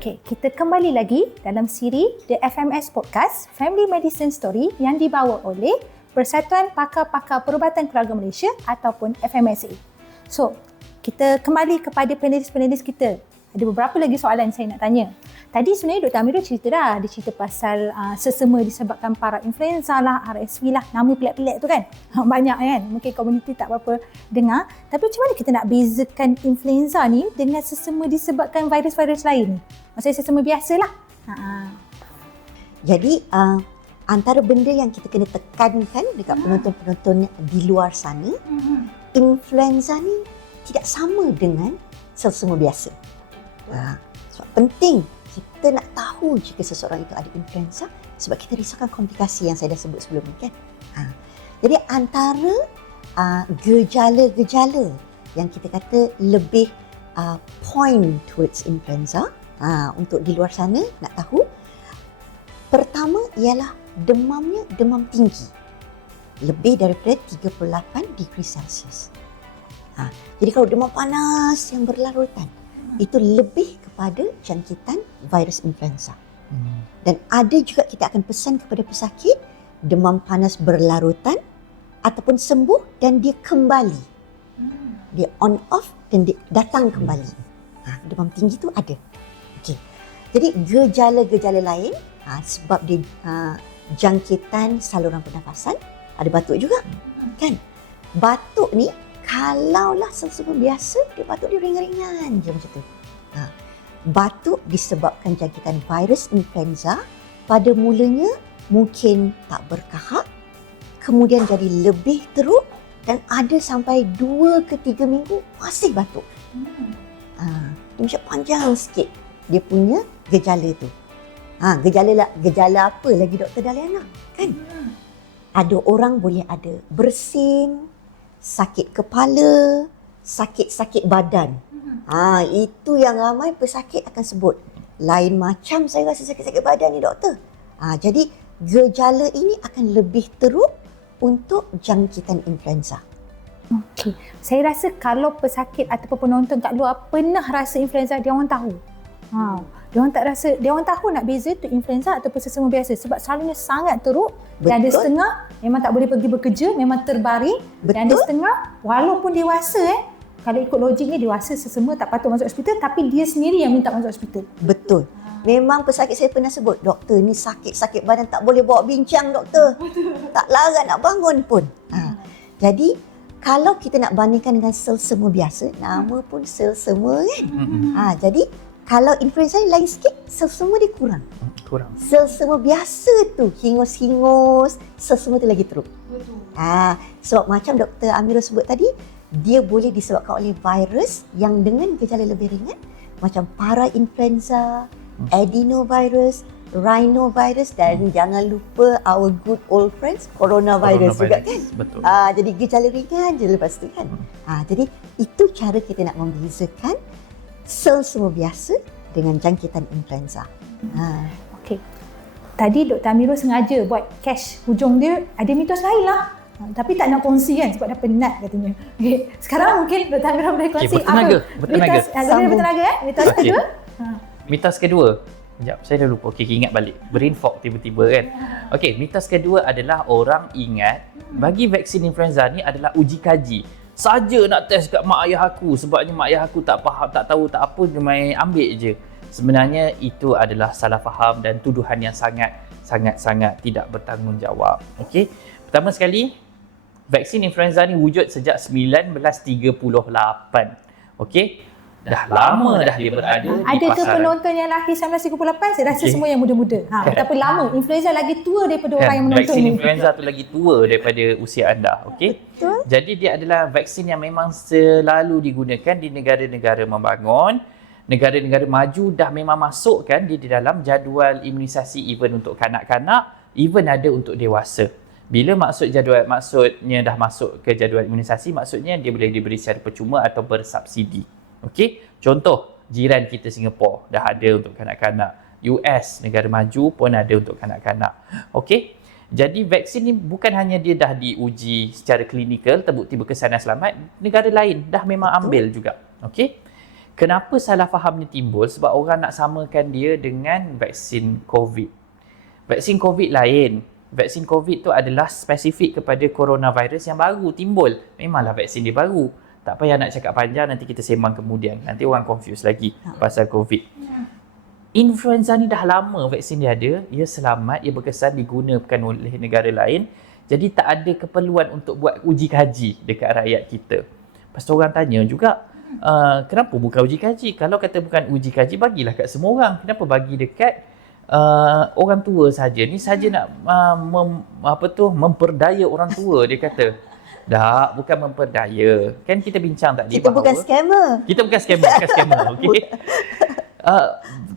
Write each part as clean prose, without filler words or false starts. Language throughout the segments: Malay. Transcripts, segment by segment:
Okey, kita kembali lagi dalam siri The FMS Podcast Family Medicine Story yang dibawa oleh Persatuan Pakar-Pakar Perubatan Keluarga Malaysia ataupun FMSA. So, kita kembali kepada panelis-panelis kita. Ada beberapa lagi soalan saya nak tanya. Tadi sebenarnya Dr. Amirul cerita dah. Dia cerita pasal sesama disebabkan parainfluenza lah, RSV lah. Nama pelik-pelik tu kan. Banyak kan. Mungkin komuniti tak berapa dengar. Tapi macam mana kita nak bezakan influenza ni dengan sesama disebabkan virus-virus lain ni? Maksudnya sesama biasa lah. Jadi antara benda yang kita kena tekankan dekat penonton-penonton di luar sana, influenza ni tidak sama dengan sesama biasa. Sebab penting kita nak tahu jika seseorang itu ada influenza sebab kita risaukan komplikasi yang saya dah sebut sebelum ni kan. Jadi antara gejala-gejala yang kita kata lebih point towards influenza, untuk di luar sana nak tahu, pertama ialah demamnya demam tinggi lebih daripada 38 degree Celsius. Jadi kalau demam panas yang berlarutan itu lebih kepada jangkitan virus influenza. Dan ada juga kita akan pesan kepada pesakit demam panas berlarutan ataupun sembuh dan dia kembali. Dia on off dan dia datang kembali. Demam tinggi tu ada. Okey. Jadi gejala-gejala lain sebab dia jangkitan saluran pernafasan, ada batuk juga. Kan? Batuk ni kalaulah sesama biasa, dia batuk dia ringan-ringan je macam tu. Batuk disebabkan jangkitan virus influenza, pada mulanya mungkin tak berkahak, kemudian jadi lebih teruk dan ada sampai 2 ke 3 minggu masih batuk. Dia macam panjang sikit dia punya gejala tu. Gejala apa lagi Dr. Daliana? Kan? Ada orang boleh ada bersin, sakit kepala, sakit-sakit badan. Itu yang ramai pesakit akan sebut. Lain macam saya rasa sakit-sakit badan ni doktor. Jadi gejala ini akan lebih teruk untuk jangkitan influenza. Okey. Saya rasa kalau pesakit ataupun penonton kat luar pernah rasa influenza, dia orang tahu. Dia orang tak rasa, dia orang tahu nak beza tu influenza ataupun sesama biasa sebab selalunya sangat teruk. Dan ada setengah memang tak boleh pergi bekerja, memang terbaring. Dan ada setengah walaupun dewasa kalau ikut logiknya dewasa sesama tak patut masuk hospital, tapi dia sendiri yang minta masuk hospital. Betul. Memang pesakit saya pernah sebut, doktor ni sakit-sakit badan tak boleh bawa bincang doktor. Tak larat nak bangun pun. Jadi kalau kita nak bandingkan dengan selsema biasa, nama pun selsema kan. Jadi kalau influenza lain sikit, selsema dia kurang. Selsema biasa tu hingus-hingus, selsema tu lagi teruk. Betul. Sebab macam Dr. Amirul sebut tadi, dia boleh disebabkan oleh virus yang dengan gejala lebih ringan macam parainfluenza, adenovirus, rhinovirus dan jangan lupa our good old friends coronavirus juga kan. Betul. Jadi gejala ringan je lepas tu kan. Jadi itu cara kita nak membezakan selsema biasa dengan jangkitan influenza. Okey. Tadi Dr. Amirul sengaja buat cash hujung dia ada mitos lain lah. Tapi tak nak kongsi kan sebab dah penat katanya. Okay. Sekarang mungkin Dr. Amirul boleh kongsi bertenaga. Bertenaga. Mitos kedua. Mitos kedua. Sekejap, saya dah lupa. Okey, ingat balik. Brain fog tiba-tiba kan. Okey, mitos kedua adalah orang ingat bagi vaksin influenza ni adalah uji kaji. Saja nak test kat mak ayah aku sebabnya mak ayah aku tak faham, tak tahu, tak apa, dia main ambil je. Sebenarnya itu adalah salah faham dan tuduhan yang sangat tidak bertanggungjawab. Okey. Pertama sekali, vaksin influenza ni wujud sejak 1938. Okey. Dah lama dah dia berada di pasaran. Ada ke penonton yang lahir 1938? Saya rasa semua yang muda-muda. Betapa lama. Influenza lagi tua daripada orang yang menonton vaksin ni. Influenza tu lagi tua daripada usia anda. Okey. Betul. Jadi dia adalah vaksin yang memang selalu digunakan di negara-negara membangun. Negara-negara maju dah memang masukkan dia di dalam jadual imunisasi even untuk kanak-kanak, even ada untuk dewasa. Bila maksudnya dah masuk ke jadual imunisasi, maksudnya dia boleh diberi secara percuma atau bersubsidi. Okey, contoh jiran kita Singapura dah ada untuk kanak-kanak. US, negara maju pun ada untuk kanak-kanak. Okey, jadi vaksin ni bukan hanya dia dah diuji secara klinikal, terbukti berkesan dan selamat, negara lain dah memang ambil juga. Okey, Kenapa salah faham ni timbul? Sebab orang nak samakan dia dengan vaksin COVID. Vaksin COVID lain. Vaksin COVID tu adalah spesifik kepada coronavirus yang baru timbul. Memanglah vaksin dia baru. Tak payah nak cakap panjang, nanti kita sembang kemudian. Nanti orang confuse lagi pasal COVID. Influenza ni dah lama vaksin dia ada. Ia selamat, ia berkesan digunakan oleh negara lain. Jadi tak ada keperluan untuk buat uji kaji dekat rakyat kita. Lepas tu orang tanya juga, kenapa bukan uji kaji? Kalau kata bukan uji kaji, bagilah kat semua orang. Kenapa bagi dekat orang tua saja? Ni saja nak memperdaya orang tua, dia kata. Tak, bukan memperdaya. Kan kita bincang tadi Kita bukan scammer. Kita bukan scammer, okey.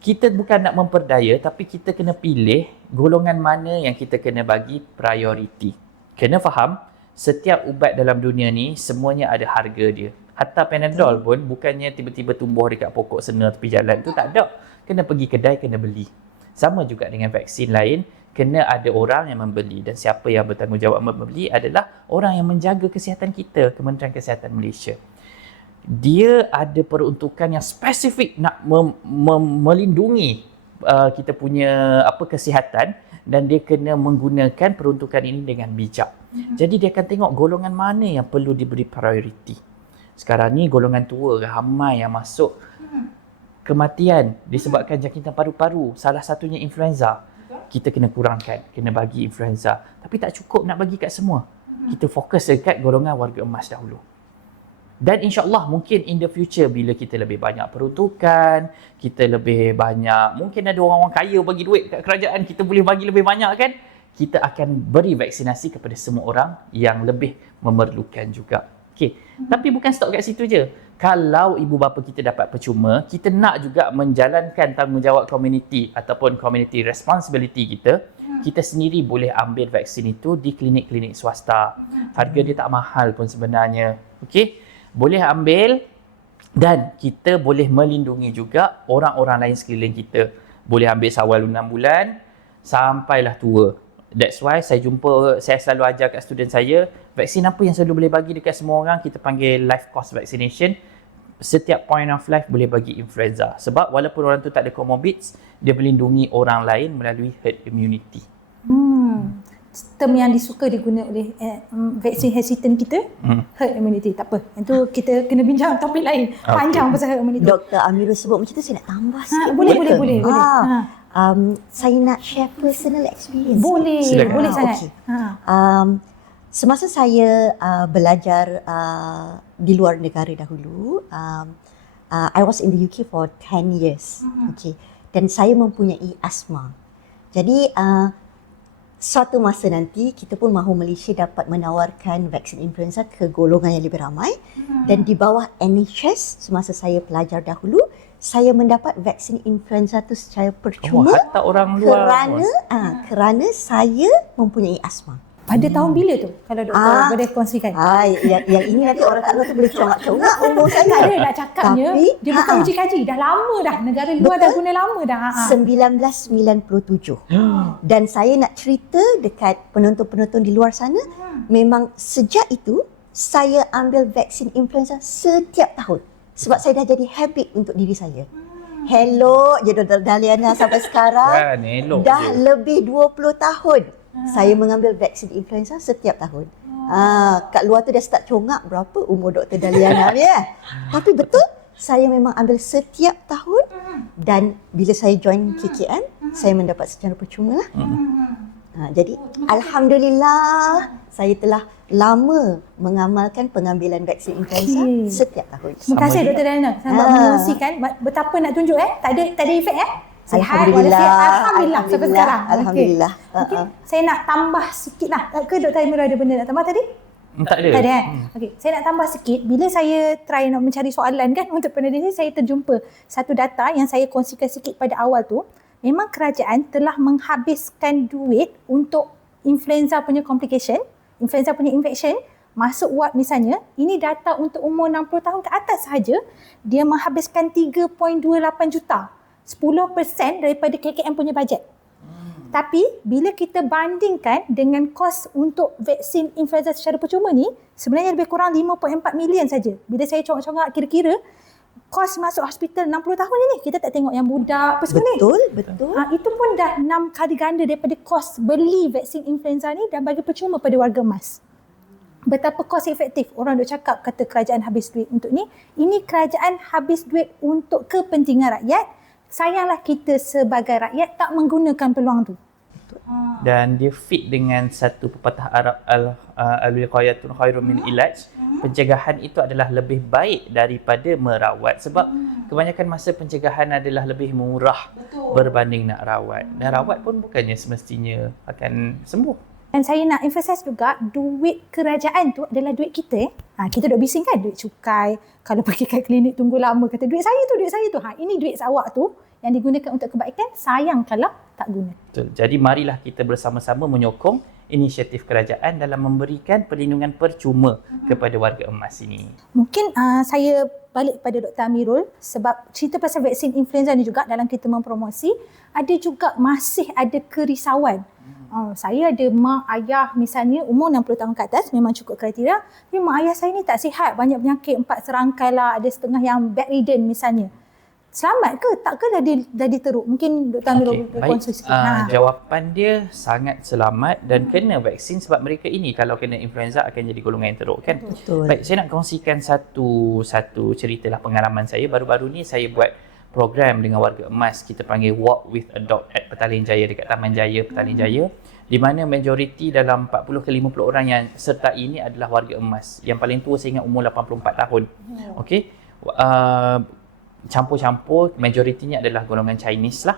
Kita bukan nak memperdaya, tapi kita kena pilih golongan mana yang kita kena bagi prioriti. Kena faham, setiap ubat dalam dunia ni semuanya ada harga dia. Hatta Panadol pun bukannya tiba-tiba tumbuh dekat pokok sena tepi jalan tu, tak ada. Kena pergi kedai, kena beli. Sama juga dengan vaksin lain, kena ada orang yang membeli, dan siapa yang bertanggungjawab membeli adalah orang yang menjaga kesihatan kita, Kementerian Kesihatan Malaysia. Dia ada peruntukan yang spesifik nak melindungi kita punya kesihatan, dan dia kena menggunakan peruntukan ini dengan bijak. Jadi dia akan tengok golongan mana yang perlu diberi prioriti. Sekarang ni golongan tua ramai yang masuk kematian disebabkan jangkitan paru-paru, salah satunya influenza. Kita kena kurangkan, kena bagi influenza. Tapi tak cukup nak bagi kat semua. Kita fokus dekat golongan warga emas dahulu. Dan insyaAllah mungkin in the future bila kita lebih banyak peruntukan, kita lebih banyak, mungkin ada orang-orang kaya bagi duit kat kerajaan, kita boleh bagi lebih banyak kan, kita akan beri vaksinasi kepada semua orang yang lebih memerlukan juga. Okay. Tapi bukan stop kat situ je. Kalau ibu bapa kita dapat percuma, kita nak juga menjalankan tanggungjawab komuniti ataupun community responsibility kita, kita sendiri boleh ambil vaksin itu di klinik-klinik swasta. Harga dia tak mahal pun sebenarnya. Okey, boleh ambil, dan kita boleh melindungi juga orang-orang lain sekeliling kita. Boleh ambil sawal 6 bulan sampailah tua. That's why saya selalu ajar kat student saya, vaksin apa yang selalu boleh bagi dekat semua orang, kita panggil life course vaccination. Setiap point of life boleh bagi influenza. Sebab walaupun orang tu tak ada comorbids, dia melindungi orang lain melalui herd immunity. Term yang disuka diguna oleh vaksin hesitant kita, herd immunity. Tak apa, itu kita kena bincang topik lain. Panjang pasal herd immunity. Dr. Amirul sebut macam tu, saya nak tambah sikit. Boleh. Saya nak share personal experience. Boleh sangat. Okay. Semasa saya belajar di luar negara dahulu, I was in the UK for 10 years. Okay. Dan saya mempunyai asma. Jadi suatu masa nanti kita pun mahu Malaysia dapat menawarkan vaksin influenza ke golongan yang lebih ramai. Dan di bawah NHS, semasa saya pelajar dahulu, saya mendapat vaksin influenza tu secara percuma hatta orang luar kerana saya mempunyai asma. Pada tahun bila tu? Kalau doktor boleh kongsikan. Yang ini nanti orang kat luar tu boleh congak-congak umur saya. Tak ada nak cakapnya. Dia bukan uji kaji. Dah lama dah. Negara luar dah guna lama dah. 1997. Dan saya nak cerita dekat penonton-penonton di luar sana, memang sejak itu saya ambil vaksin influenza setiap tahun. Sebab saya dah jadi habit untuk diri saya. Hello je Dr. Daliana sampai sekarang. Dah lebih 20 tahun. Saya mengambil vaksin influenza setiap tahun. Kat luar tu dah start congak berapa umur Dr. Daliana ya. Tapi betul, saya memang ambil setiap tahun, dan bila saya join KKM, saya mendapat secara percuma lah. Jadi Alhamdulillah saya telah lama mengamalkan pengambilan vaksin influenza setiap tahun. Terima kasih Dr. Daliana sebab mengkongsikan betapa nak tunjuk tak ada efek Alhamdulillah sampai sekarang. Alhamdulillah. Okay. Saya nak tambah sikit lah. Ke Dr. Amirul ada benda nak tambah tadi? Tak ada. Tak ada kan? Okay. Saya nak tambah sikit. Bila saya try nak mencari soalan kan untuk peneliti saya terjumpa satu data yang saya kongsikan sikit pada awal tu. Memang kerajaan telah menghabiskan duit untuk influenza punya complication, influenza punya infection, masuk ward misalnya. Ini data untuk umur 60 tahun ke atas sahaja, dia menghabiskan 3.28 juta. 10% daripada KKM punya bajet. Tapi bila kita bandingkan dengan kos untuk vaksin influenza secara percuma ni, sebenarnya lebih kurang 5.4 million saja. Bila saya congak-congak kira-kira, kos masuk hospital 60 tahun je ni. Kita tak tengok yang budak apa semua ni. Betul. Itu pun dah 6 kali ganda daripada kos beli vaksin influenza ni dan bagi percuma pada warga emas. Betapa kos efektif. Orang duk cakap kata kerajaan habis duit untuk ni. Ini kerajaan habis duit untuk kepentingan rakyat. Sayanglah kita sebagai rakyat tak menggunakan peluang tu. Dan dia fit dengan satu pepatah Arab al-wiqayatun khairun min ilaj. Pencegahan itu adalah lebih baik daripada merawat, sebab kebanyakan masa pencegahan adalah lebih murah berbanding nak rawat. Dan rawat pun bukannya semestinya akan sembuh. Dan saya nak emphasize juga, duit kerajaan tu adalah duit kita. Kita duk bising kan, duit cukai. Kalau pergi kat klinik tunggu lama, kata duit saya tu. Ini duit awak tu yang digunakan untuk kebaikan. Sayang kalau tak guna. Betul. Jadi marilah kita bersama-sama menyokong inisiatif kerajaan dalam memberikan perlindungan percuma kepada warga emas ini. Mungkin saya balik kepada Dr. Amirul, sebab cerita pasal vaksin influenza ni juga dalam kita mempromosi, ada juga masih ada kerisauan. Saya ada mak ayah misalnya umur 60 tahun ke atas, memang cukup kriteria. Tapi mak ayah saya ni tak sihat, banyak penyakit, 4 serangkai lah, ada setengah yang bedridden misalnya. Selamat ke? Tak ke dah diteruk? Mungkin Dr. Amirul berkongsi sikit. Jawapan dia sangat selamat dan kena vaksin, sebab mereka ini kalau kena influenza akan jadi golongan yang teruk kan. Betul. Baik, saya nak kongsikan satu ceritalah pengalaman saya. Baru-baru ni saya buat program dengan warga emas, kita panggil Walk with a Dog at Petaling Jaya, dekat Taman Jaya, Petaling Jaya, di mana majoriti dalam 40 ke 50 orang yang sertai ini adalah warga emas. Yang paling tua saya ingat umur 84 tahun. Okey. Campur-campur, majoritinya adalah golongan Chinese lah,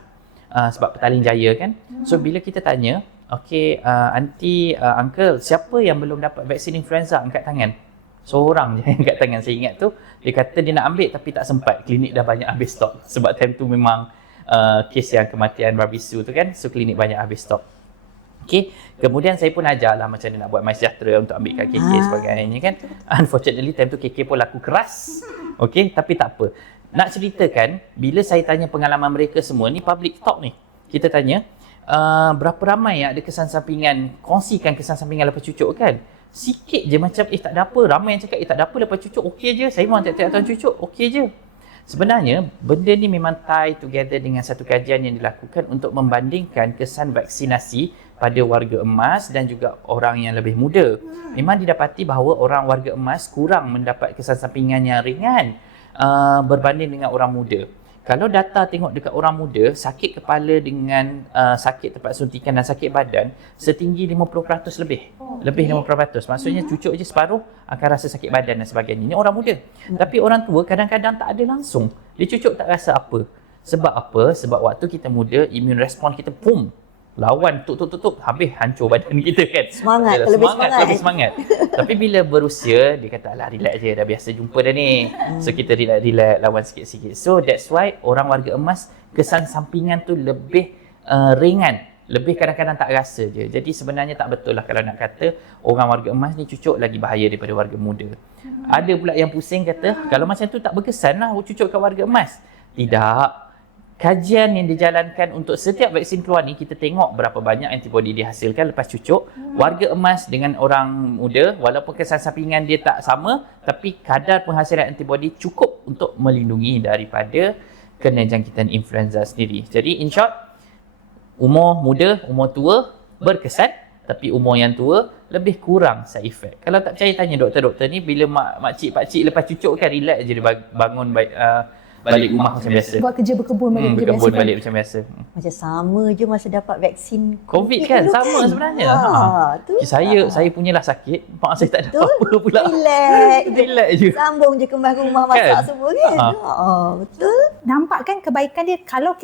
sebab Petaling Jaya kan. So bila kita tanya, okey, aunty, uncle, siapa yang belum dapat vaksin influenza, angkat tangan. Seorang je yang angkat tangan. Saya ingat tu, dia kata dia nak ambil tapi tak sempat, klinik dah banyak habis stok. Sebab time tu memang kes yang kematian barbisu tu kan, so klinik banyak habis stok. Okey, kemudian saya pun ajarlah macam mana nak buat MySejahtera untuk ambil kat KK sebagainya kan. Unfortunately time tu KK pun laku keras. Okey, tapi tak apa. Nak ceritakan, bila saya tanya pengalaman mereka semua, ni public talk ni. Kita tanya, berapa ramai yang ada kesan sampingan, kongsikan kesan sampingan lepas cucuk kan. Sikit je macam, tak ada apa. Ramai yang cakap, tak ada apa lepas cucuk, okey je. Saya mahu tiap-tiap tahun cucuk, okey je. Sebenarnya, benda ni memang tie together dengan satu kajian yang dilakukan untuk membandingkan kesan vaksinasi pada warga emas dan juga orang yang lebih muda. Memang didapati bahawa orang warga emas kurang mendapat kesan sampingan yang ringan berbanding dengan orang muda. Kalau data tengok dekat orang muda, sakit kepala dengan sakit tempat suntikan dan sakit badan setinggi 50% lebih. Lebih 50%. Maksudnya cucuk je separuh akan rasa sakit badan dan sebagainya. Ini orang muda. Tapi orang tua kadang-kadang tak ada langsung. Dia cucuk tak rasa apa. Sebab apa? Sebab waktu kita muda, immune response kita pum, lawan tuk, habis hancur badan kita kan. Lebih semangat. Tapi bila berusia, dia kata alah relax je, dah biasa jumpa dah ni. So kita relax lawan sikit-sikit. So that's why orang warga emas kesan sampingan tu lebih ringan. Lebih kadang-kadang tak rasa je. Jadi sebenarnya tak betul lah kalau nak kata orang warga emas ni cucuk lagi bahaya daripada warga muda. Ada pula yang pusing kata kalau macam tu tak berkesan lah cucuk kat warga emas. Tidak. Kajian yang dijalankan untuk setiap vaksin keluar ni, kita tengok berapa banyak antibodi dihasilkan lepas cucuk. Warga emas dengan orang muda, walaupun kesan sampingan dia tak sama, tapi kadar penghasilan antibodi cukup untuk melindungi daripada kena jangkitan influenza sendiri. Jadi in short, umur muda, umur tua berkesan, tapi umur yang tua lebih kurang side effect. Kalau tak percaya tanya doktor-doktor ni, bila makcik pakcik lepas cucuk kan relax je, dia bangun balik rumah macam biasa. Buat kerja berkebun balik macam biasa. Balik macam biasa. Macam sama je masa dapat vaksin COVID kan, sama sebenarnya. Saya punyalah sakit, mak saya tak ada apa pula. Relax je. Sambung je kembang rumah masak semua kan. Betul. Nampak kan kebaikan dia. Kalau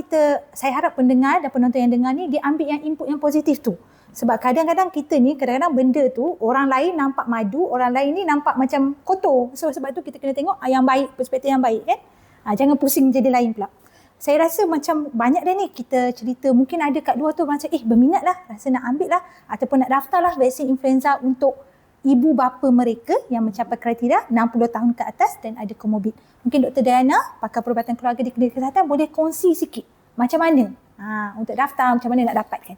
saya harap pendengar dan penonton yang dengar ni, dia ambil yang input yang positif tu. Sebab kadang-kadang kita ni, kadang-kadang benda tu orang lain nampak madu, orang lain ni nampak macam kotor. So sebab tu kita kena tengok yang baik, perspektif yang baik kan. Jangan pusing jadi lain pula. Saya rasa macam banyak dah ni kita cerita, mungkin ada kat luar tu macam berminat lah, rasa nak ambil lah ataupun nak daftar lah vaksin influenza untuk ibu bapa mereka yang mencapai kriteria 60 tahun ke atas dan ada komorbid. Mungkin Dr. Diana, pakar perubatan keluarga di Klinik Kesihatan, boleh kongsi sikit macam mana untuk daftar, macam mana nak dapatkan.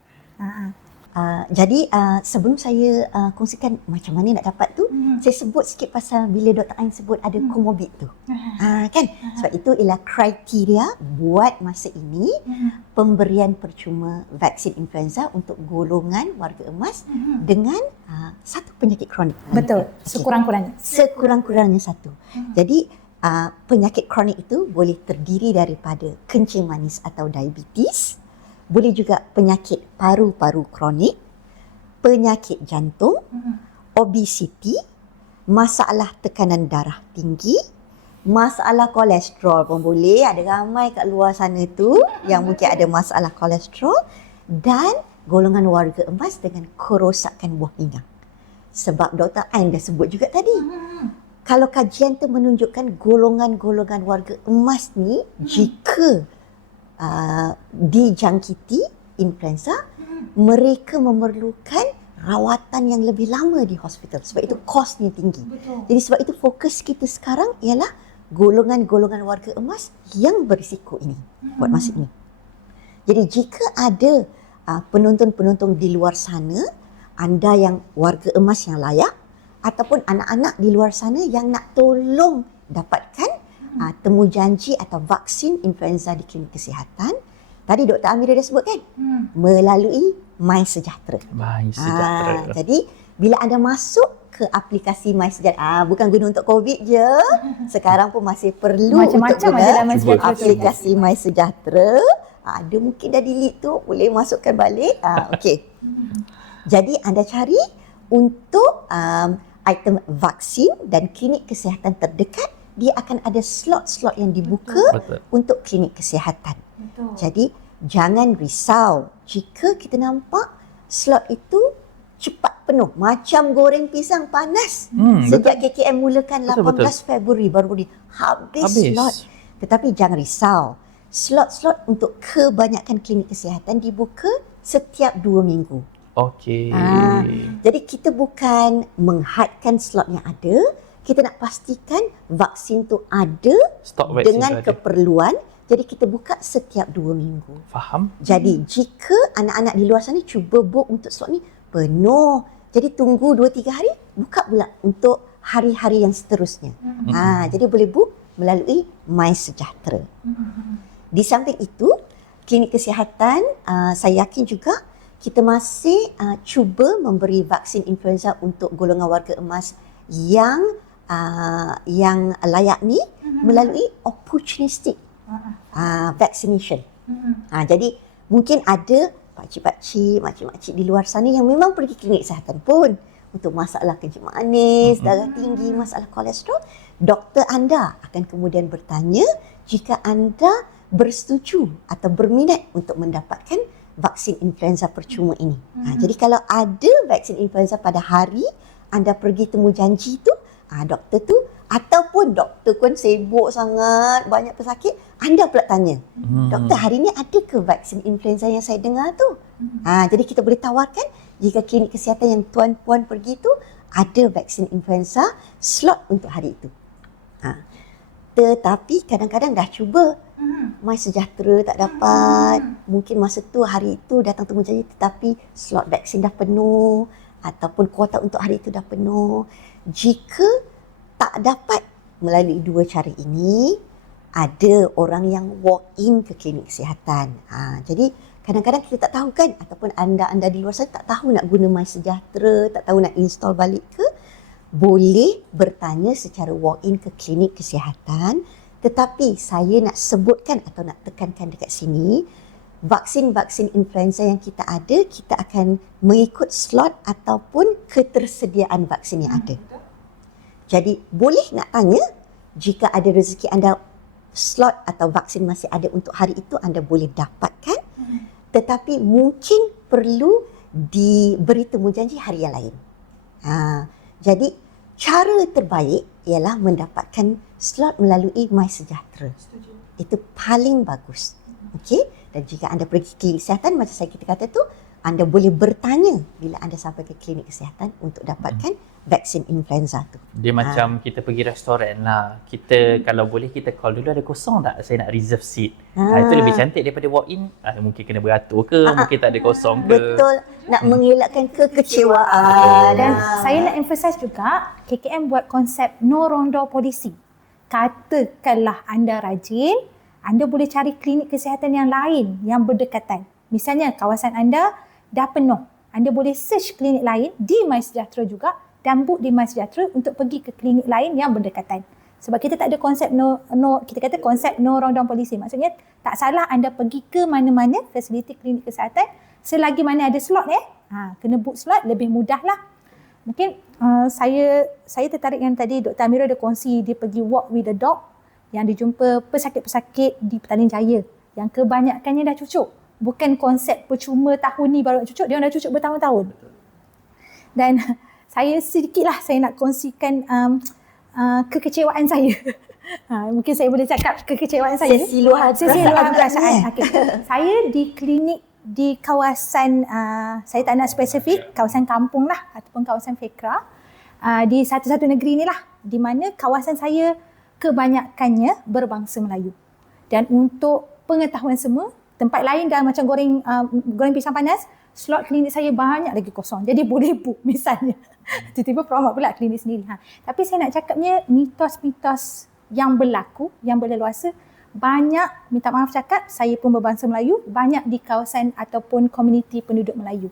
Jadi sebelum saya kongsikan macam mana nak dapat tu, saya sebut sikit pasal bila Dr. Ain sebut ada komorbid tu. Kan? Sebab itu ialah kriteria buat masa ini pemberian percuma vaksin influenza untuk golongan warga emas dengan satu penyakit kronik. Betul, sekurang-kurangnya. Sekurang-kurangnya satu. Jadi penyakit kronik itu boleh terdiri daripada kencing manis atau diabetes, boleh juga penyakit paru-paru kronik, penyakit jantung, obesiti, masalah tekanan darah tinggi, masalah kolesterol pun boleh. Ada ramai kat luar sana tu yang mungkin ada masalah kolesterol, dan golongan warga emas dengan kerosakan buah pinggang. Sebab Dr. Ain dah sebut juga tadi. Kalau kajian tu menunjukkan golongan-golongan warga emas ni jika dijangkiti influenza, mereka memerlukan rawatan yang lebih lama di hospital. Sebab itu kosnya tinggi. Jadi sebab itu fokus kita sekarang ialah golongan-golongan warga emas yang berisiko ini buat masa ini. Jadi jika ada penonton-penonton di luar sana, anda yang warga emas yang layak, ataupun anak-anak di luar sana yang nak tolong dapatkan temu janji atau vaksin influenza di klinik kesihatan. Tadi Dr. Amira dah sebut kan? Melalui MySejahtera. MySejahtera. Jadi bila anda masuk ke aplikasi MySejahtera, bukan guna untuk COVID je. Sekarang pun masih perlu macam-macam untuk ada guna dalam MySejahtera tu. aplikasi MySejahtera. Ada mungkin dah delete tu, boleh masukkan balik. Okey. Jadi anda cari untuk item vaksin dan klinik kesihatan terdekat, dia akan ada slot-slot yang dibuka untuk klinik kesihatan. Jadi jangan risau jika kita nampak slot itu cepat penuh. Macam goreng pisang panas. Sejak KKM mulakan 18 Februari baru ni habis slot. Tetapi jangan risau. Slot-slot untuk kebanyakan klinik kesihatan dibuka setiap 2 minggu. Okey. Jadi kita bukan menghadkan slot yang ada, kita nak pastikan vaksin tu ada Stok vaksin dengan tu ada. keperluan. Jadi kita buka setiap 2 minggu. Faham? Jadi jika anak-anak di luar sana cuba book untuk slot ni penuh, jadi tunggu 2-3 hari, buka pula untuk hari-hari yang seterusnya. Jadi boleh book melalui MySejahtera. Di samping itu, klinik kesihatan saya yakin juga kita masih cuba memberi vaksin influenza untuk golongan warga emas yang layak ni melalui opportunistic vaccination. Jadi mungkin ada pakcik-pakcik, makcik-makcik di luar sana yang memang pergi klinik kesihatan pun untuk masalah kencing manis, darah tinggi, masalah kolesterol. Doktor anda akan kemudian bertanya jika anda bersetuju atau berminat untuk mendapatkan vaksin influenza percuma ini. Jadi kalau ada vaksin influenza pada hari anda pergi temu janji tu, doktor tu ataupun doktor pun sibuk sangat, banyak pesakit, anda pula tanya, doktor hari ni ada ke vaksin influenza yang saya dengar tu? Jadi kita boleh tawarkan jika klinik kesihatan yang tuan-puan pergi tu ada vaksin influenza slot untuk hari itu. Tetapi kadang-kadang dah cuba MySejahtera tak dapat, mungkin masa tu hari itu datang temu janji tetapi slot vaksin dah penuh ataupun kuota untuk hari itu dah penuh. Jika tak dapat melalui 2 cara ini, ada orang yang walk in ke klinik kesihatan. Jadi kadang-kadang kita tak tahu kan, ataupun anda di luar sana tak tahu nak guna MySejahtera, tak tahu nak install balik ke, boleh bertanya secara walk in ke klinik kesihatan. Tetapi saya nak sebutkan atau nak tekankan dekat sini, vaksin-vaksin influenza yang kita ada, kita akan mengikut slot ataupun ketersediaan vaksin yang ada. Jadi boleh nak tanya, jika ada rezeki anda slot atau vaksin masih ada untuk hari itu, anda boleh dapatkan. Tetapi mungkin perlu diberi temu janji hari yang lain. Jadi cara terbaik ialah mendapatkan slot melalui MySejahtera. Itu paling bagus. Okey? Dan jika anda pergi klinik kesihatan, macam saya kita kata tu, anda boleh bertanya bila anda sampai ke klinik kesihatan untuk dapatkan vaksin influenza tu. Dia macam kita pergi restoran lah. Kita kalau boleh kita call dulu, ada kosong tak? Saya nak reserve seat. Itu lebih cantik daripada walk in. Mungkin kena beratur ke, mungkin tak ada kosong ke. Betul, nak mengelakkan kekecewaan. Dan saya nak emphasize juga, KKM buat konsep no rondo polisi. Katakanlah anda rajin, anda boleh cari klinik kesihatan yang lain yang berdekatan. Misalnya kawasan anda dah penuh, anda boleh search klinik lain di MySejahtera juga dan book di MySejahtera untuk pergi ke klinik lain yang berdekatan. Sebab kita tak ada konsep kita kata konsep no rundown polisi. Maksudnya tak salah anda pergi ke mana-mana fasiliti klinik kesihatan selagi mana ada slot kena book slot, lebih mudah lah. Mungkin saya tertarik yang tadi Dr. Amirul ada kongsi dia pergi walk with the dog yang dia jumpa pesakit-pesakit di Petaling Jaya yang kebanyakannya dah cucuk. Bukan konsep percuma tahun ni baru nak cucuk, dia orang dah cucuk bertahun-tahun. Dan saya nak kongsikan kekecewaan saya. Mungkin saya boleh cakap kekecewaan saya. Sesi luar perasaan. Okay. Saya di klinik di kawasan, saya tak nak spesifik, kawasan kampung lah ataupun kawasan Fekra, di satu-satu negeri ni lah, di mana kawasan saya kebanyakannya berbangsa Melayu. Dan untuk pengetahuan semua, tempat lain dah macam goreng pisang panas, slot klinik saya banyak lagi kosong. Jadi boleh book misalnya. Tiba-tiba promote pula klinik sendiri. Tapi saya nak cakapnya mitos-mitos yang berlaku, yang berleluasa, banyak, minta maaf cakap, saya pun berbangsa Melayu, banyak di kawasan ataupun komuniti penduduk Melayu.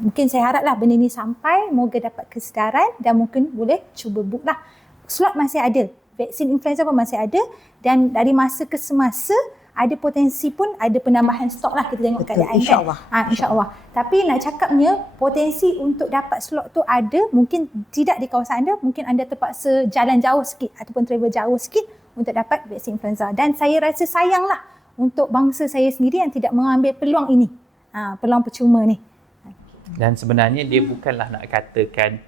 Mungkin saya haraplah benda ni sampai, moga dapat kesedaran dan mungkin boleh cuba book lah. Slot masih ada, vaksin influenza pun masih ada dan dari masa ke semasa ada potensi pun ada penambahan stok lah, kita tengok keadaan insyaAllah. kan. InsyaAllah. Tapi nak cakapnya potensi untuk dapat slot tu ada, mungkin tidak di kawasan anda, mungkin anda terpaksa jalan jauh sikit ataupun travel jauh sikit untuk dapat vaksin influenza. Dan saya rasa sayanglah untuk bangsa saya sendiri yang tidak mengambil peluang ini, peluang percuma ni. Dan sebenarnya dia bukanlah nak katakan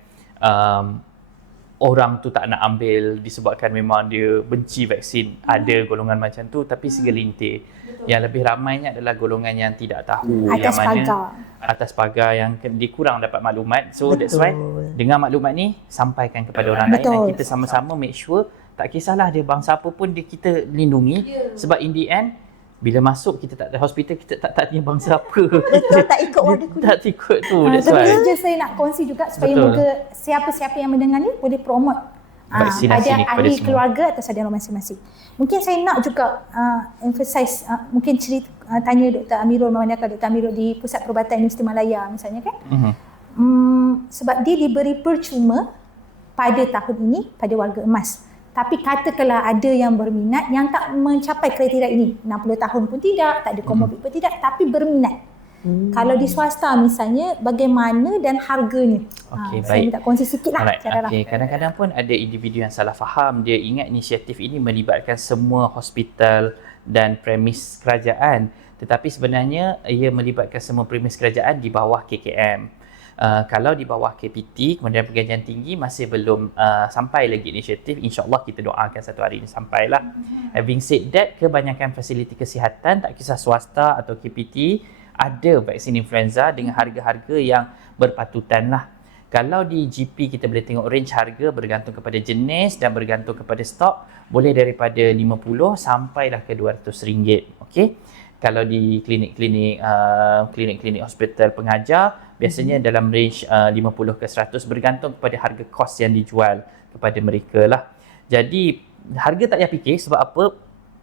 orang tu tak nak ambil disebabkan memang dia benci vaksin. Ada golongan macam tu, tapi segelintir. Yang lebih ramainya adalah golongan yang tidak tahu. Atas pagar yang dia kurang dapat maklumat. So that's why dengan maklumat ni sampaikan kepada orang lain dan kita sama-sama make sure, tak kisahlah dia bangsa apa pun, dia kita lindungi. Sebab in the end, bila masuk kita tak ada hospital, kita tak tanya bangsa apa. Betul, tak ikut order kuda. Tak ikut tu. Tapi je saya nak kongsi juga supaya moga siapa-siapa yang mendengar ni boleh promote pada ahli keluarga atau saudara masing-masing. Mungkin saya nak juga emphasize, mungkin tanya Dr. Amirul, memandangkan Dr. Amirul di Pusat Perubatan Universiti Malaya misalnya kan. Sebab dia diberi percuma pada tahun ini pada warga emas. Tapi katakanlah ada yang berminat yang tak mencapai kriteria ini, 60 tahun pun tidak, tak ada komorbid pun tidak, tapi berminat. Kalau di swasta misalnya, bagaimana dan harganya? Okey, saya minta kongsi sikit lah. Kadang-kadang pun ada individu yang salah faham. Dia ingat inisiatif ini melibatkan semua hospital dan premis kerajaan. Tetapi sebenarnya ia melibatkan semua premis kerajaan di bawah KKM. Kalau di bawah KPT, Kementerian Pergajian Tinggi, masih belum sampai lagi inisiatif. InsyaAllah kita doakan satu hari ini sampailah. Having said that, kebanyakan fasiliti kesihatan, tak kisah swasta atau KPT, ada vaksin influenza dengan harga-harga yang berpatutan lah. Kalau di GP kita boleh tengok range harga bergantung kepada jenis dan bergantung kepada stok, boleh daripada RM50 sampailah ke RM200. Okey. Kalau di klinik-klinik hospital pengajar, biasanya dalam range 50 ke 100 bergantung kepada harga kos yang dijual kepada mereka lah. Jadi harga tak payah fikir, sebab apa?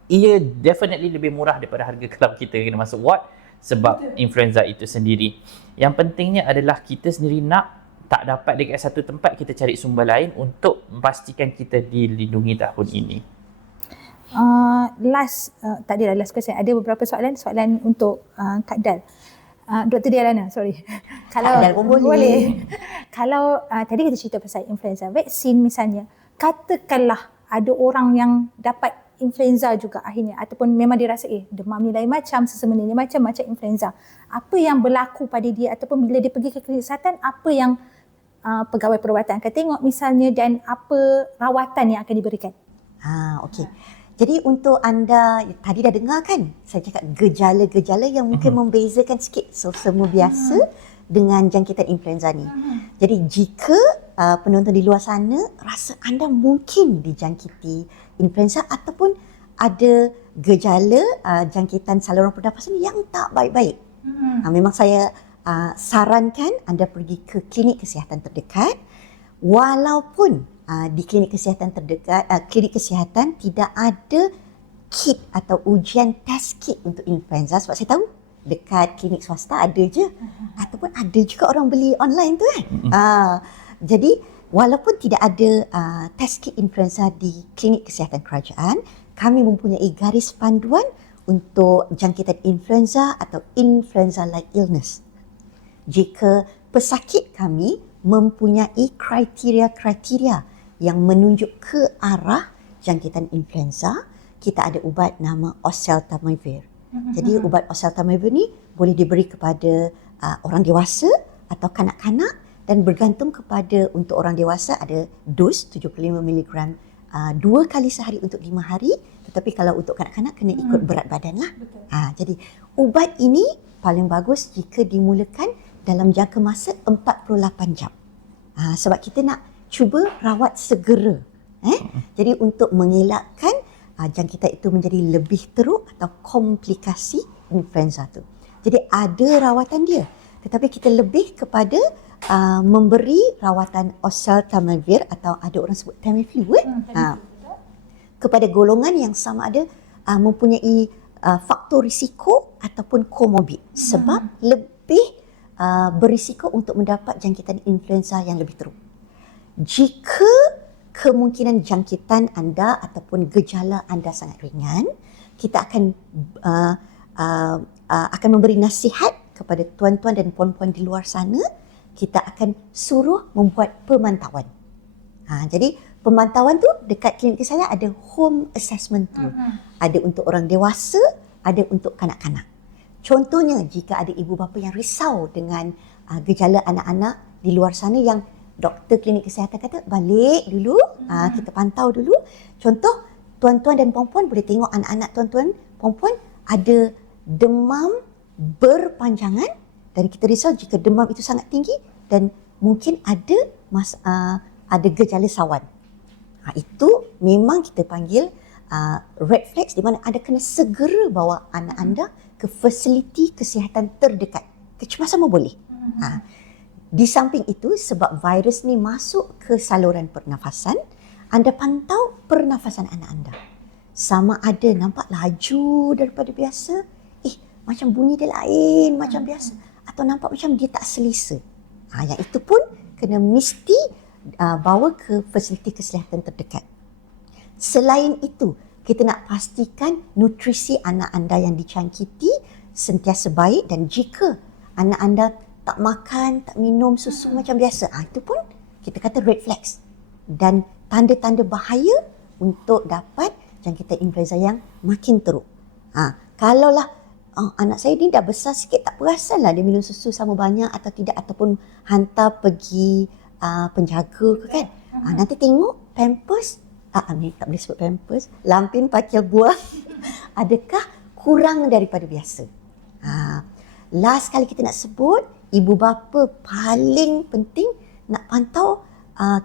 Ia definitely lebih murah daripada harga kalau kita kena masuk ward sebab influenza itu sendiri. Yang pentingnya adalah kita sendiri nak tak dapat dekat satu tempat, kita cari sumber lain untuk memastikan kita dilindungi tahun ini. Last question. Ada beberapa soalan untuk Kak Dal. Dr. Dialana, sorry. Kalau Dal pun boleh. Kalau tadi kita cerita pasal influenza vaksin misalnya, katakanlah ada orang yang dapat influenza juga akhirnya, ataupun memang dia rasa demam ni lain macam, sesama ni macam influenza. Apa yang berlaku pada dia, ataupun bila dia pergi ke klinik kesihatan, apa yang pegawai perubatan akan tengok misalnya, dan apa rawatan yang akan diberikan? Okey. Jadi untuk anda, tadi dah dengar kan, saya cakap gejala-gejala yang mungkin membezakan sikit semua biasa dengan jangkitan influenza ni. Jadi jika penonton di luar sana rasa anda mungkin dijangkiti influenza ataupun ada gejala jangkitan saluran pernafasan yang tak baik-baik, memang saya sarankan anda pergi ke klinik kesihatan terdekat. Walaupun di klinik kesihatan terdekat, klinik kesihatan tidak ada kit atau ujian test kit untuk influenza, sebab saya tahu dekat klinik swasta ada je, ataupun ada juga orang beli online tu kan. Jadi walaupun tidak ada test kit influenza di klinik kesihatan kerajaan, kami mempunyai garis panduan untuk jangkitan influenza atau influenza-like illness. Jika pesakit kami mempunyai kriteria-kriteria yang menunjuk ke arah jangkitan influenza, kita ada ubat nama oseltamivir. Jadi ubat oseltamivir ni boleh diberi kepada orang dewasa atau kanak-kanak, dan bergantung kepada untuk orang dewasa ada dos 75 mg 2 kali sehari untuk 5 hari, tetapi kalau untuk kanak-kanak kena ikut berat badan lah. Jadi ubat ini paling bagus jika dimulakan dalam jangka masa 48 jam. Sebab kita nak cuba rawat segera. Jadi untuk mengelakkan jangkitan itu menjadi lebih teruk atau komplikasi influenza tu. Jadi ada rawatan dia, tetapi kita lebih kepada memberi rawatan oseltamivir atau ada orang sebut Tamiflu kepada golongan yang sama ada mempunyai faktor risiko ataupun komorbid, sebab lebih berisiko untuk mendapat jangkitan influenza yang lebih teruk. Jika kemungkinan jangkitan anda ataupun gejala anda sangat ringan, kita akan memberi nasihat kepada tuan-tuan dan puan-puan di luar sana. Kita akan suruh membuat pemantauan. Jadi pemantauan tu dekat klinik saya ada home assessment tool. Ada untuk orang dewasa, ada untuk kanak-kanak. Contohnya jika ada ibu bapa yang risau dengan gejala anak-anak di luar sana yang doktor klinik kesihatan kata balik dulu, kita pantau dulu. Contoh, tuan-tuan dan puan-puan boleh tengok anak-anak tuan-tuan, puan-puan ada demam berpanjangan, dan kita risau jika demam itu sangat tinggi dan mungkin ada gejala sawan. Itu memang kita panggil red flags, di mana anda kena segera bawa anak anda ke fasiliti kesihatan terdekat. Kecemasan pun boleh. Di samping itu, sebab virus ni masuk ke saluran pernafasan, anda pantau pernafasan anak anda. Sama ada nampak laju daripada biasa, macam bunyi dia lain macam biasa, atau nampak macam dia tak selesa. Yang itu pun kena mesti bawa ke fasiliti kesihatan terdekat. Selain itu, kita nak pastikan nutrisi anak anda yang dijangkiti sentiasa baik, dan jika anak anda tak makan, tak minum susu macam biasa, itu pun kita kata red flags dan tanda-tanda bahaya untuk dapat jangkitan influenza yang makin teruk. Kalaulah anak saya ni dah besar sikit, tak perasan lah dia minum susu sama banyak atau tidak, ataupun hantar pergi penjaga ke kan, nanti tengok pampers, ni tak boleh sebut pampers, lampin pakil buah adakah kurang daripada biasa. Last kali kita nak sebut, ibu bapa paling penting nak pantau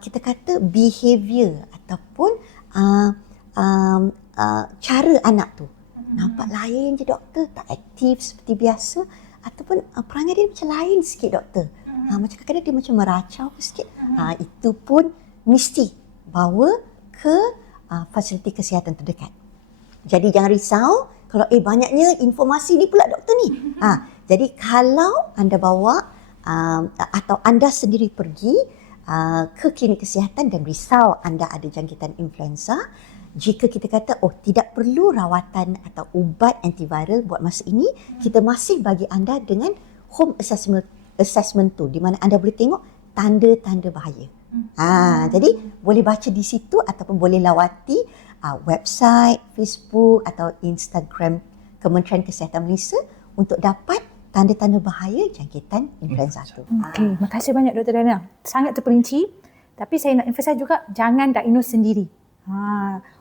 kita kata behavior ataupun cara anak tu. Nampak lain je doktor, tak aktif seperti biasa, ataupun perangai dia macam lain sikit doktor. Macam kadang-kadang dia macam meracau sikit. Itu pun mesti bawa ke fasiliti kesihatan terdekat. Jadi jangan risau kalau banyaknya informasi ni pula doktor ni. Jadi kalau anda bawa atau anda sendiri pergi ke klinik kesihatan dan risau anda ada jangkitan influenza, jika kita kata tidak perlu rawatan atau ubat antiviral buat masa ini, kita masih bagi anda dengan home assessment tu, di mana anda boleh tengok tanda-tanda bahaya. Jadi boleh baca di situ ataupun boleh lawati website, Facebook atau Instagram Kementerian Kesihatan Malaysia untuk dapat tanda-tanda bahaya jangkitan influenza tu. Okey, terima kasih banyak Dr. Dana. Sangat terperinci. Tapi saya nak emphasize juga, jangan diagnose sendiri.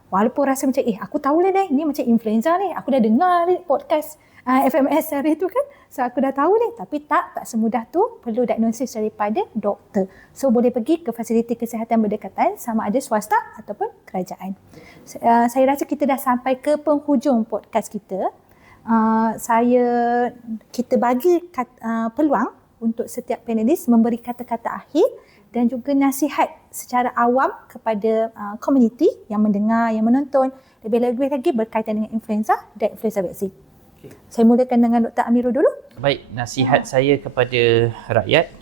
Walaupun rasa macam aku tahu lah ni macam influenza ni. Aku dah dengar ni podcast FMS hari tu kan. So aku dah tahu ni. Tapi tak semudah tu, perlu diagnosis daripada doktor. So boleh pergi ke fasiliti kesihatan berdekatan sama ada swasta ataupun kerajaan. Saya rasa kita dah sampai ke penghujung podcast kita. Kita bagi peluang untuk setiap panelis memberi kata-kata akhir dan juga nasihat secara awam kepada komuniti yang mendengar, yang menonton, lebih-lebih lagi berkaitan dengan influenza dan influenza vaksin. Okay. Saya mulakan dengan Dr. Amirul dulu. Baik, nasihat saya kepada rakyat,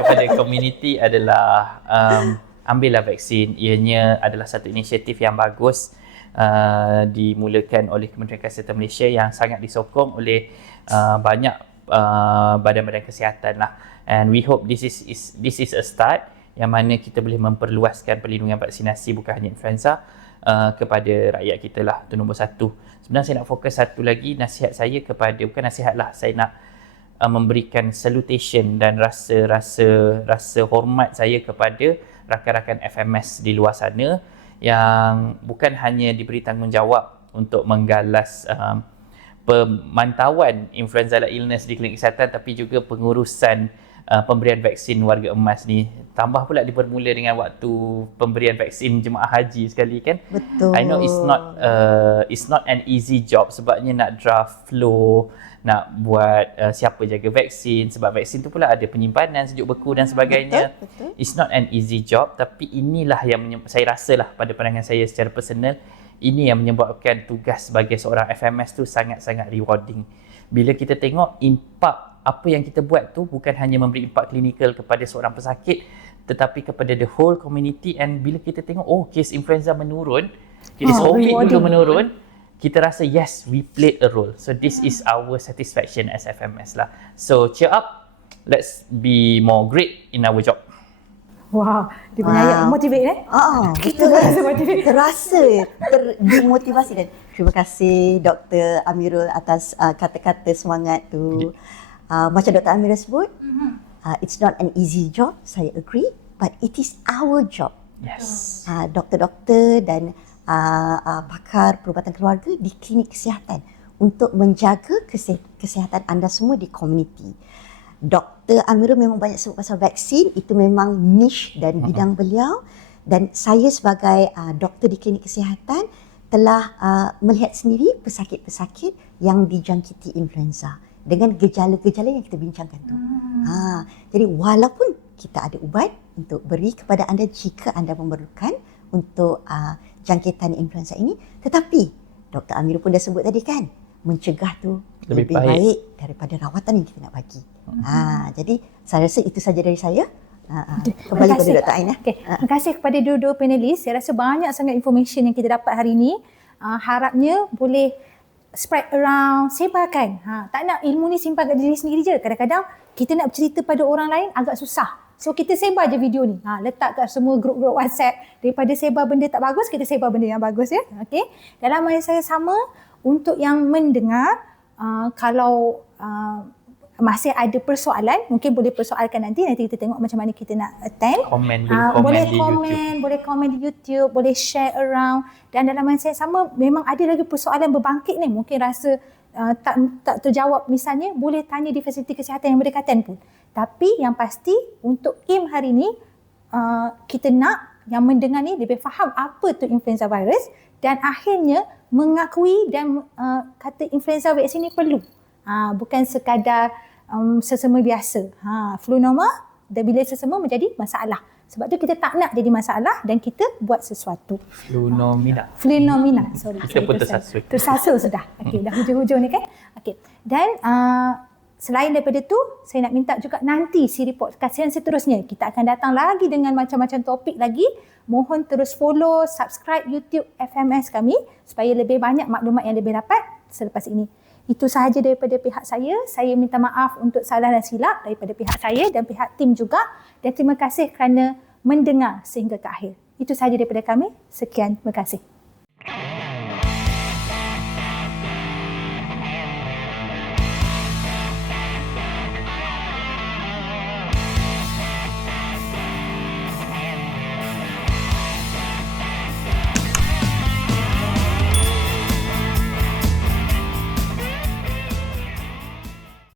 kepada komuniti adalah ambillah vaksin. Ianya adalah satu inisiatif yang bagus dimulakan oleh Kementerian Kesihatan Malaysia yang sangat disokong oleh banyak badan-badan kesihatan lah, and we hope this is a start yang mana kita boleh memperluaskan perlindungan vaksinasi bukan hanya influenza kepada rakyat kita lah. Itu nombor satu. Sebenarnya saya nak fokus satu lagi, nasihat saya kepada, bukan nasihat lah, saya nak memberikan salutation dan rasa hormat saya kepada rakan-rakan FMS di luar sana yang bukan hanya diberi tanggungjawab untuk menggalas pemantauan influenza illness di klinik kesihatan, tapi juga pengurusan pemberian vaksin warga emas ni. Tambah pula dipermula dengan waktu pemberian vaksin jemaah haji sekali kan. Betul. I know it's not an easy job, sebabnya nak draft flow, nak buat siapa jaga vaksin, sebab vaksin tu pula ada penyimpanan, sejuk beku dan sebagainya. Betul. It's not an easy job, tapi inilah yang saya rasalah pada pandangan saya secara personal, ini yang menyebabkan tugas sebagai seorang FMS tu sangat-sangat rewarding. Bila kita tengok impak apa yang kita buat tu bukan hanya memberi impak klinikal kepada seorang pesakit, tetapi kepada the whole community. And bila kita tengok kes influenza menurun, kes COVID juga menurun, kita rasa yes, we played a role. So this is our satisfaction as FMS lah. So cheer up, let's be more great in our job. Wah, dia punya ayat motivate Kita terasa dimotivasi. Dan terima kasih Dr. Amirul atas kata-kata semangat tu. Macam Dr. Amirul sebut, it's not an easy job, saya agree, but it is our job. Yes. Doktor-doktor dan pakar perubatan keluarga di klinik kesihatan untuk menjaga kesihatan anda semua di komuniti. Dr. Amirul memang banyak sebut pasal vaksin, itu memang niche dan bidang beliau, dan saya sebagai doktor di klinik kesihatan telah melihat sendiri pesakit-pesakit yang dijangkiti influenza dengan gejala-gejala yang kita bincangkan tu. Jadi walaupun kita ada ubat untuk beri kepada anda jika anda memerlukan untuk jangkitan influenza ini, tetapi Dr. Amirul pun dah sebut tadi kan, mencegah tu lebih baik daripada rawatan yang kita nak bagi. Jadi saya rasa itu saja dari saya. Kembali kepada Dr. Ain. Terima kasih kepada dua-dua panelis. Saya rasa banyak sangat information yang kita dapat hari ini. Harapnya boleh spread around, sebarkan. Tak nak ilmu ni simpan kat diri sendiri je. Kadang-kadang kita nak bercerita pada orang lain agak susah. So kita sebar je video ni. Letak kat semua grup-grup WhatsApp. Daripada sebar benda tak bagus, kita sebar benda yang bagus ya. Okey. Dalam masa saya sama, untuk yang mendengar, kalau masih ada persoalan, mungkin boleh persoalkan nanti kita tengok macam mana kita nak attend. Boleh komen di YouTube, boleh share around. Dan dalam masa yang sama, memang ada lagi persoalan berbangkit ni, mungkin rasa tak terjawab misalnya, boleh tanya di fasiliti kesihatan yang berdekatan pun. Tapi yang pasti untuk IM hari ni, kita nak yang mendengar ni lebih faham apa tu influenza virus, dan akhirnya mengakui dan kata influenza vaksin ni perlu. Bukan sekadar sesama biasa. Flu normal, dan bila sesama menjadi masalah. Sebab tu kita tak nak jadi masalah dan kita buat sesuatu. Flunomina. Sorry. Kita pun tersasul. Tersasul sudah. Okey, dah hujung-hujung ni kan. Okey. Dan selain daripada tu, saya nak minta juga nanti siri podcast yang seterusnya. Kita akan datang lagi dengan macam-macam topik lagi. Mohon terus follow, subscribe YouTube FMS kami supaya lebih banyak maklumat yang lebih dapat selepas ini. Itu sahaja daripada pihak saya. Saya minta maaf untuk salah dan silap daripada pihak saya dan pihak tim juga. Dan terima kasih kerana mendengar sehingga ke akhir. Itu sahaja daripada kami. Sekian, terima kasih.